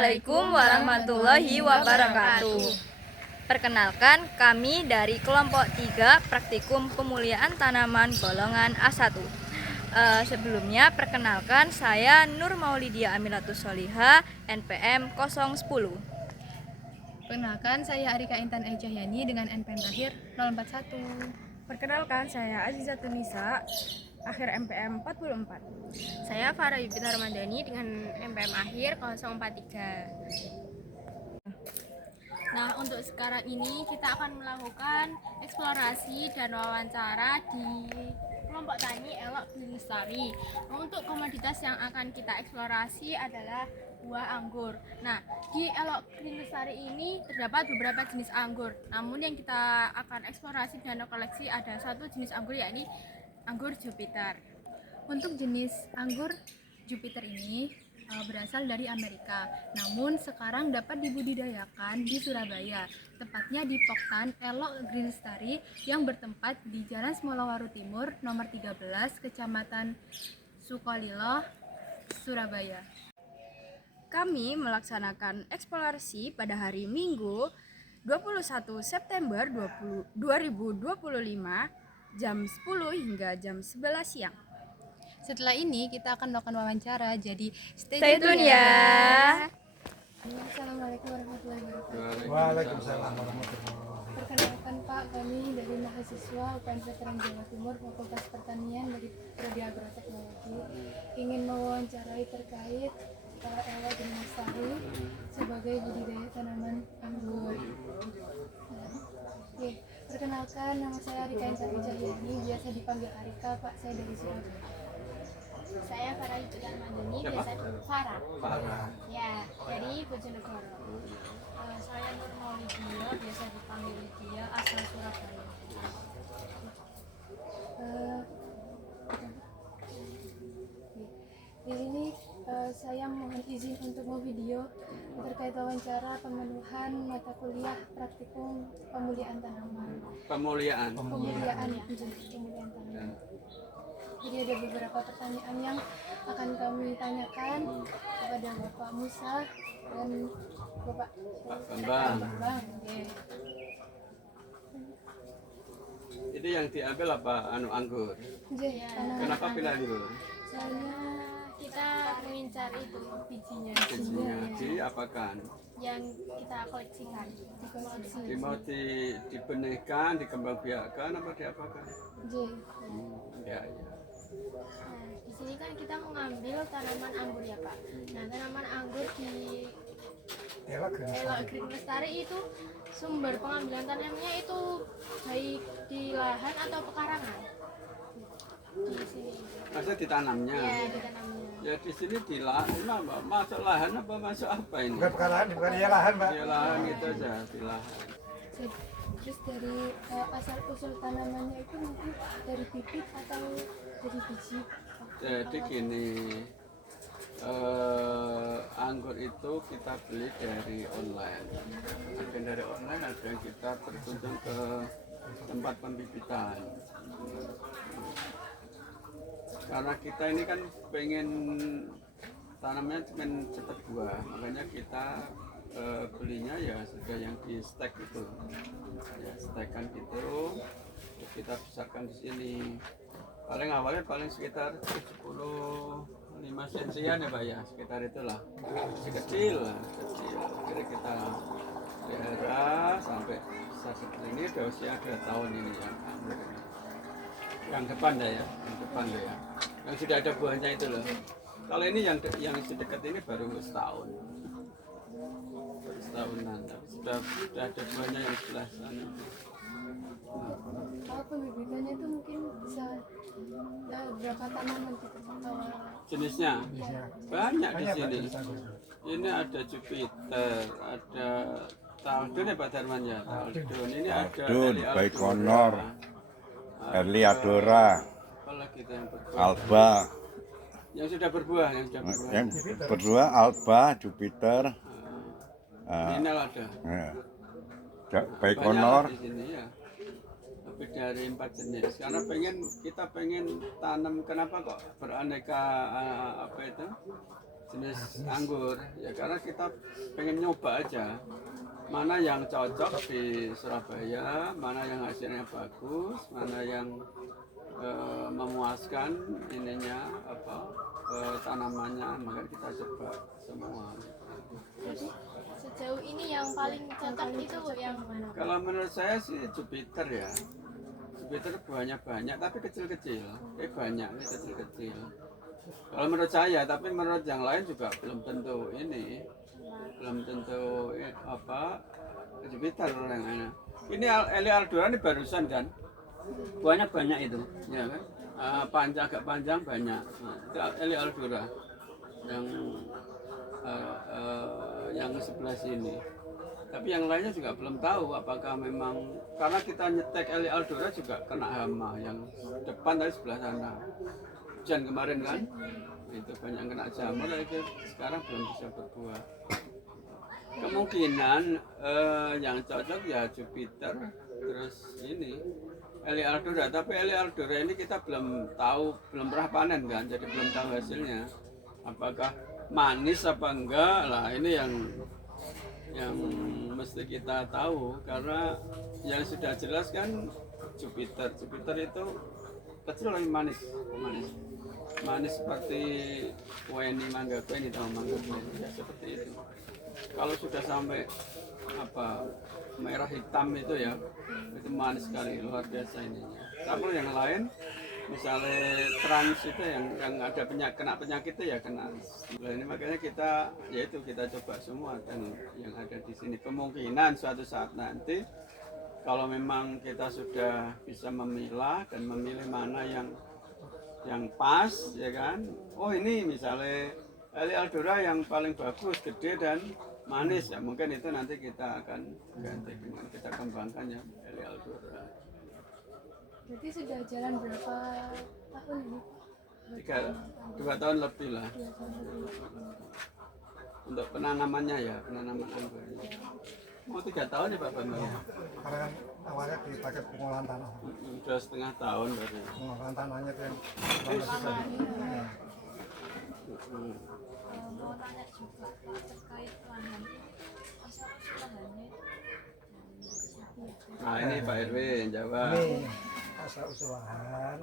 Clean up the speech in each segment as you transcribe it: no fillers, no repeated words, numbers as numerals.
Assalamualaikum warahmatullahi wabarakatuh. Perkenalkan, kami dari kelompok 3 Praktikum Pemuliaan Tanaman golongan A1. Sebelumnya perkenalkan, saya Nur Maulidia Amilatus Soliha, NPM 010. Perkenalkan, saya Arika Intan Aijahyani dengan NPM akhir 041. Perkenalkan, saya Azizatun Nisa, akhir MPM 44. Saya Farah Yubita Ramadhani dengan MPM akhir 043. Nah, untuk sekarang ini kita akan melakukan eksplorasi dan wawancara di kelompok tani Elok Green Lestari. Untuk komoditas yang akan kita eksplorasi adalah buah anggur. Nah, di Elok Green Lestari ini terdapat beberapa jenis anggur. Namun yang kita akan eksplorasi dan koleksi ada satu jenis anggur, yakni anggur Jupiter. Untuk jenis anggur Jupiter ini berasal dari Amerika, namun sekarang dapat dibudidayakan di Surabaya, tepatnya di Poktan Elok Green Lestari yang bertempat di Jalan Semolawaru Timur nomor 13, Kecamatan Sukolilo, Surabaya. Kami melaksanakan eksplorasi pada hari Minggu 21 September 2025 jam 10 hingga jam 11 siang. Setelah ini kita akan melakukan wawancara, jadi Stay tune ya. Assalamualaikum warahmatullahi wabarakatuh. Waalaikumsalam warahmatullahi wabarakatuh. Perkenalkan Pak, kami dari mahasiswa UPN Veteran Jawa Timur Fakultas Pertanian dari Prodi Agroteknologi ingin mewawancarai terkait Elok Green Lestari sebagai budidaya tanaman anggur. Oke, perkenalkan, nama saya Arika Intan Aijahyani, biasa dipanggil Arika. Pak, saya dari Surabaya. Saya Farah Yubita Ramadhani, biasa Farah. Ya, dari Bojonegoro. Saya Nur Maulidia, biasa dipanggil Lydia, asal Surabaya. Di sini saya mohon izin untuk memvideo terkait wawancara pemenuhan mata kuliah praktikum pemuliaan tanaman. Pemuliaan Pemuliaan tanaman. Jadi ada beberapa pertanyaan yang akan kami tanyakan kepada Bapak Musa dan Bapak Bambang. Oke. Ini yang diambil apa? Anggur. Tanaman Kenapa pilih anggur? Soalnya Kita mengincar itu bijinya Bijinya diapakan? yang kita koleksikan. Mau dibenihkan, dikembangbiakkan, apa diapakan? Ya. Nah, di sini kan kita mengambil tanaman anggur ya Pak. Nah, tanaman anggur di Elok Green Lestari itu sumber pengambilan tanamnya itu baik di lahan atau pekarangan. Di sini. Masa ditanamnya? Ya, di tanamnya. Ya di sini di lahan, masuk lahan apa masuk apa ini? Bukan lahan, bukan ya lahan, Pak. Ya lahan gitu aja, di lahan. Terus dari asal usul tanamannya itu mungkin dari bibit atau dari biji? Jadi gini, anggur itu kita beli dari online. Ada yang dari online, ada yang kita berkunjung ke tempat pembibitan. Karena kita ini kan pengen tanamnya cuma cepat buah, makanya kita belinya ya sudah yang di stek itu, ya stekan gitu, kita besarkan di sini. Paling awalnya paling sekitar 75 sensian ya Pak ya, sekitar itulah, masih kecil. Kira kita pelihara sampai besar seperti ini, udah usia 2 tahun ini yang depan ya, yang sudah ada buahnya itu loh. Kalau ini yang sedekat ini baru setahunan, tapi sudah ada buahnya yang sebelah sana. Kalau pembibitannya itu mungkin bisa berapa tanaman gitu? Jenisnya banyak di sini. Ini ada Jupiter, ada Taldun ya Pak Darman ya. Taldun ini ada Baikonur, Erliadora, apalagi itu yang berbuah. Alba, Yang sudah berbuah. yang berdua Alba, Jupiter, Minel ada. Baikonur. Banyak di sini ya. Lebih dari 4 jenis. Karena kita pengen tanam, kenapa kok beraneka apa itu? jenis anggur ya, karena kita pengen nyoba aja mana yang cocok di Surabaya, mana yang hasilnya bagus, mana yang memuaskan ininya tanamannya, maka kita coba semua. Jadi sejauh ini yang paling cocok itu yang mana? Kalau menurut saya sih Jupiter ya. Jupiter buahnya banyak tapi kecil-kecil. Banyak ini kecil-kecil. Kalau menurut saya, tapi menurut yang lain juga belum tentu ini. Belum tentu Jupiter yang ini. Ini Eli Aldora ini barusan kan. Buahnya banyak itu, ya kan? Agak panjang banyak. Nah, itu Eli Aldora yang sebelah sini. Tapi yang lainnya juga belum tahu apakah memang, karena kita nyetek Eli Aldora juga kena hama yang depan dari sebelah sana. Hujan kemarin kan, itu banyak kena jamur, itu sekarang belum bisa berbuah. Kemungkinan yang cocok ya Jupiter, terus ini Eli Aldora. Tapi Eli Aldora ini kita belum tahu, belum pernah panen kan, jadi belum tahu hasilnya. Apakah manis apa enggak lah, ini yang mesti kita tahu, karena yang sudah jelas kan Jupiter itu kecil lagi manis seperti Weni mangga Weni, tahu mangga Weni ya, seperti itu. Kalau sudah sampai merah hitam itu ya, itu manis sekali, luar biasa ininya. Tapi yang lain misalnya trans itu yang ada kena penyakit itu ya kena. Nah, ini makanya kita coba semua dan yang ada di sini. Kemungkinan suatu saat nanti kalau memang kita sudah bisa memilah dan memilih mana yang pas, ya kan. Oh ini misalnya Eli Aldora yang paling bagus, gede dan manis ya, mungkin itu nanti kita akan ganti dengan kita kembangkan ya Eli Aldora. Berarti sudah jalan berapa tahun ini? 2 tahun lebih lah. Untuk penanamannya ya, penanaman anggurnya. Mau 3 tahun ya Pak Bambang? Karena kan awalnya dipakai pengolahan tanah. Sudah setengah tahun berarti. Pengolahan tanahnya itu yang Mau tanya juga Pak terkait lahan, asal lahannya. Nah ini Pak RW yang jawab. ini asal usul lahan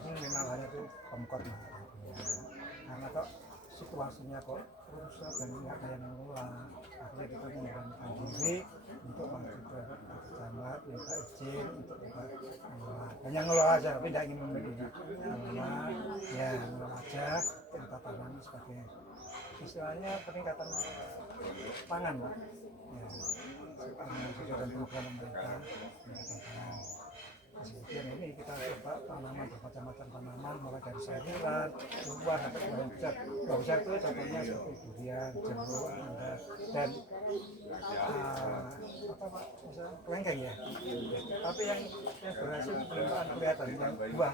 ini memang hanya itu pemkot Mas. Karena kok situasinya kok rusak dan nggak ada yang mengelola, akhirnya kita memberanikan diri untuk maju ke camat, minta izin untuk kita mengelola. Hanya ngelola aja, tapi tidak ingin memiliki ngelola, ya ngelola aja, kita tanam sebagai istilahnya peningkatan pangan lah. Ya, sesuai dengan program pemerintah peningkatan pangan. Kemudian ini kita coba tanaman bermacam-macam tanaman, mulai dari sayuran, buah sampai buah besar. Buah besar itu contohnya seperti durian, jeruk, mangga, dan misalnya kelengkeng ya. Tapi yang berhasil belum kelihatan, yang buah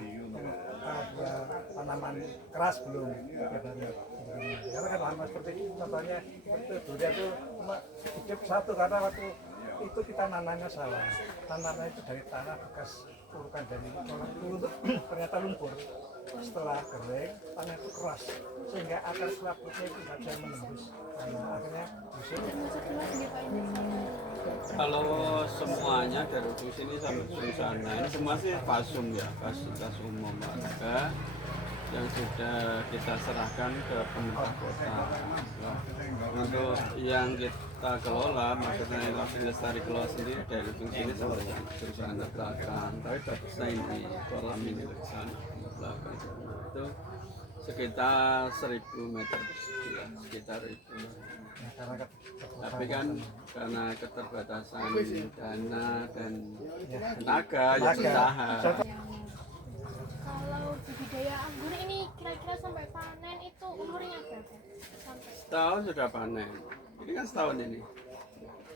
tanaman keras belum kelihatan. Karena kan lama seperti contohnya itu durian itu cuma hidup satu, karena waktu itu kita nanamnya salah. Tanamnya itu dari tanah bekas urukan dari orang itu ternyata lumpur. Setelah kering, tanah itu keras sehingga akar selaputnya itu tidak bisa menembus tanah. Akhirnya busuk. Kalau semuanya dari ujung sini sampai ujung sana ini semua sih fasum ya, fasilitas umum warga yang sudah kita serahkan ke pemerintah kota. Untuk yang kita kelola, maksudnya Langsung Lestari kelola sendiri dari ujung sini sampai ujung sana belakang. Tapi bagusnya ini kolam ini ke sana belakang itu sekitar 1000 meter ya, sekitar itu. Tapi kan karena keterbatasan dana dan tenaga ya usaha. Kalau budidaya anggur ini kira-kira sampai panen itu umurnya berapa? Sampai Setahun sudah panen. Ini kan setahun ini.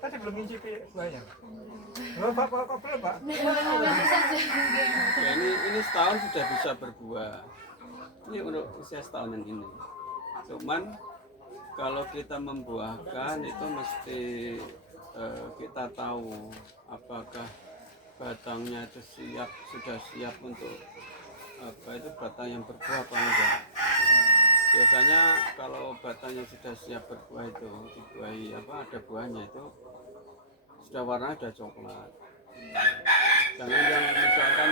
Tadi belum mencicipi buahnya. Loh, Pak, kok belum, Pak? Ya, ini setahun sudah bisa berbuah. Ini untuk usia setahunan ini. Cuman kalau kita membuahkan itu mesti kita tahu apakah batangnya itu sudah siap untuk itu batang yang berbuah apa enggak. biasanya kalau batangnya sudah siap berbuah itu dibuahi ada buahnya itu sudah warna sudah coklat. Jangan yang misalkan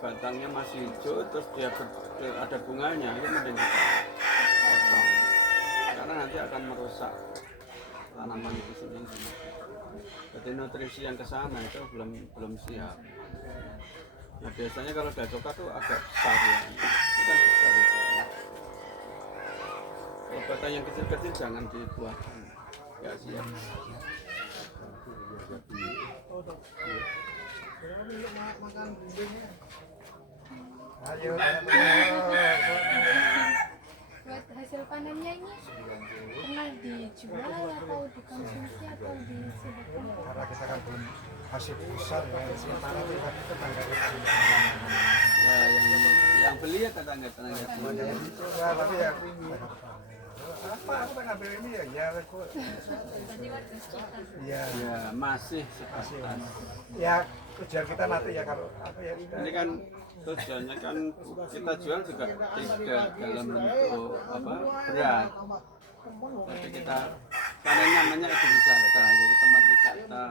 batangnya masih hijau terus dia ada bunganya, itu mending kita potong karena nanti akan merusak tanaman itu sendiri. Jadi nutrisi yang ke sana itu belum siap. Nah biasanya kalau udah coklat tuh agak besar ya, itu kan besar itu. Kalau batang yang kecil-kecil jangan dibuahkan, nggak siap. Ayo, Buat hasil panennya ini pernah dijual atau dikonsumsi atau disedekahkan? karena kita kan belum hasil besar ya, sementara kita tetangga kita. Ya yang beli ya tetangga-tetangga sini. Ya, tapi ya apa aku pengen ambil ini ya aku Tadi warga sekitar. ya Ya masih sebatas. ya tujuan kita nanti ya kalau apa ya Ini kan tujuannya kan kita jual juga tidak dalam bentuk berat. Jadi kita karena namanya ekowisata, jadi tempat wisata,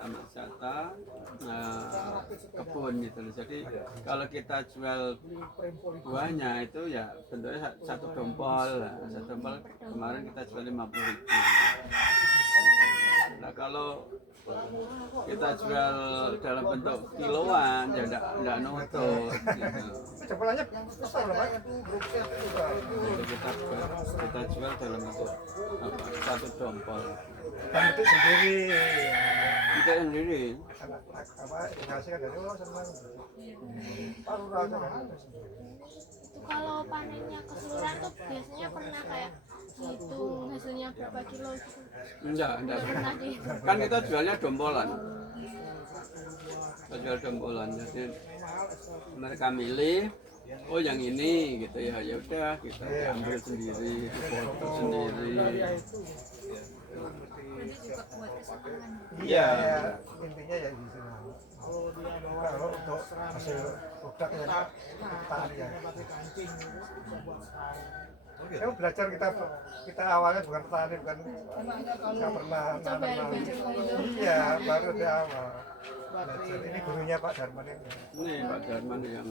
taman wisata, kebun gitu loh. Jadi kalau kita jual buahnya itu ya bentuknya satu dompol, satu dompol kemarin kita jual 50.000. Nah kalau kita jual dalam bentuk kiloan ya enggak nutup gitu. jempolnya besar loh Pak. Jadi kita jual dalam bentuk satu dompol. Dan itu sendiri Kita sendiri. anak apa dihasilkan dari senang baru rasa kan Itu kalau panennya keseluruhan tuh biasanya pernah kayak hitung hasilnya berapa kilo gitu. Enggak. Pernah di Kan kita jualnya dompolan. Kita jual dompolan. Jadi mereka milih, oh yang ini gitu ya. Ya udah kita ambil sendiri, foto sendiri. Jadi juga buat kesenangan. Iya. ya, intinya ya di sini kalau untuk hasil produk yang petani ya Kamu belajar kita awalnya bukan petani, bukan nggak pernah nanam. Iya, baru di awal. Belajar. Ini gurunya Pak Darman ini. Ini Pak Darman yang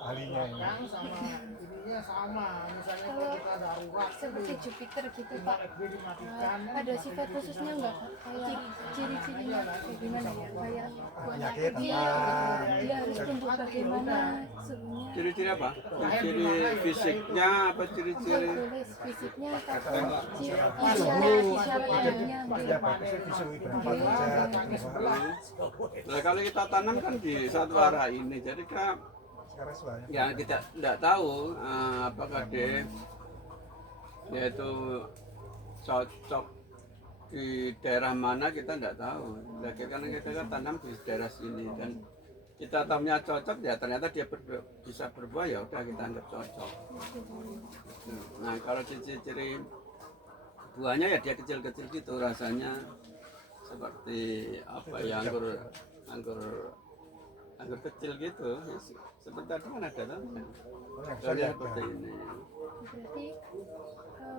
Ahlinya ini. Kalau seperti Jupiter gitu Pak, ada sifat khususnya nggak Pak? Kayak ciri-cirinya kayak gimana ya? Kayak Penyakit dia, apa? dia harus tumbuh bagaimana suhunya? ciri-ciri apa? Ciri fisiknya apa Nggak ciri-ciri? boleh fisiknya atau Kata isyarat tandanya ya gitu. bagus itu suhu berapa derajat. Nah kalau kita tanam kan di satu arah ini, jadi kan Sekarang suahnya. ya kita tidak tahu apakah dia itu cocok di daerah mana, kita tidak tahu. Nah, karena kita kan tanam di daerah sini dan kita tahunya cocok ya ternyata dia bisa berbuah, ya udah kita anggap cocok. Nah kalau ciri-ciri buahnya ya dia kecil-kecil gitu, rasanya seperti apa ya, anggur kecil gitu. Seperti tadi kan ada tuh. Soalnya seperti ini. Berarti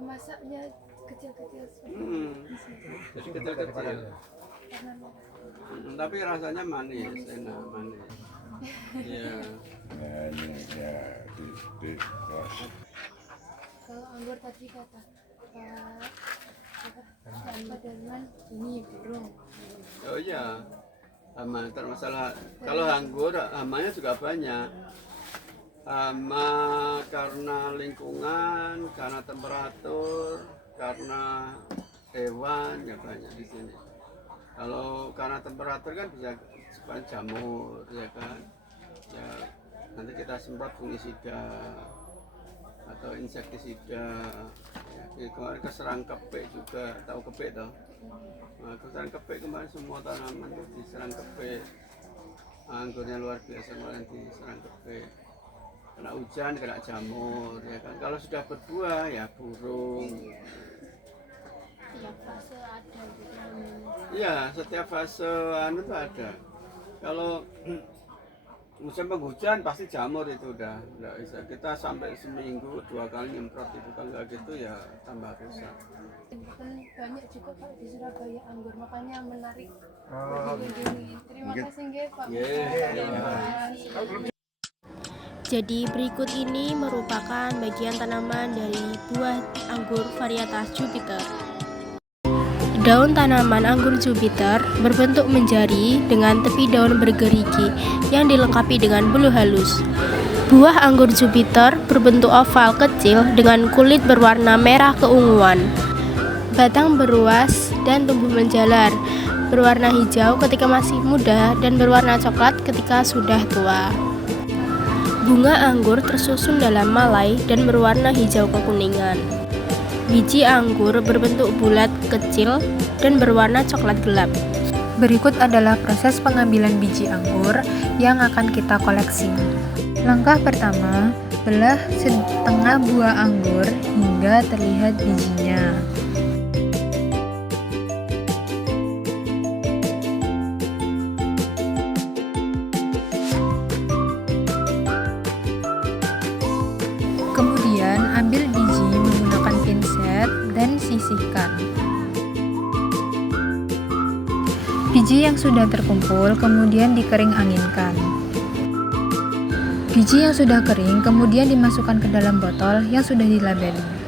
masaknya kecil-kecil seperti Jadi kecil-kecil. Tapi rasanya manis, enak, manis. Iya. Ya, ini ya di kalau anggur tadi kata Pak Darman ini burung. Oh iya. Hama termasalah. Kalau anggur hamanya juga banyak. Hama karena lingkungan, karena temperatur, karena hewan ya banyak di sini. Kalau karena temperatur kan bisa seperti jamur ya kan. Ya nanti kita semprot fungisida atau insektisida. Ya, kemarin keserang kepek juga, tahu kepek toh? Nah, keserang kepek kemarin semua tanaman itu diserang kepek. Anggurnya luar biasa kemarin diserang kepek. Kena hujan, kena jamur ya kan. Kalau sudah berbuah ya burung. tiap fase ada gitu. Iya, setiap fase anu tuh ada. Kalau musim penghujan pasti jamur itu udah nggak bisa. Kita sampai seminggu 2 kali nyemprot itu, kalau nggak gitu ya tambah rusak. Kan banyak juga Pak di Surabaya anggur, makanya menarik Oh, dikunjungi. Terima kasih nggih Pak. Jadi berikut ini merupakan bagian tanaman dari buah anggur varietas Jupiter. Daun tanaman anggur Jupiter berbentuk menjari dengan tepi daun bergerigi yang dilengkapi dengan bulu halus. Buah anggur Jupiter berbentuk oval kecil dengan kulit berwarna merah keunguan. Batang beruas dan tumbuh menjalar, berwarna hijau ketika masih muda dan berwarna coklat ketika sudah tua. Bunga anggur tersusun dalam malai dan berwarna hijau kekuningan. Biji anggur berbentuk bulat kecil dan berwarna coklat gelap. Berikut adalah proses pengambilan biji anggur yang akan kita koleksi. Langkah pertama, belah setengah buah anggur hingga terlihat bijinya. Kemudian ambil biji menggunakan pinset dan sisihkan. Biji yang sudah terkumpul kemudian dikering anginkan. Biji yang sudah kering kemudian dimasukkan ke dalam botol yang sudah dilabeli.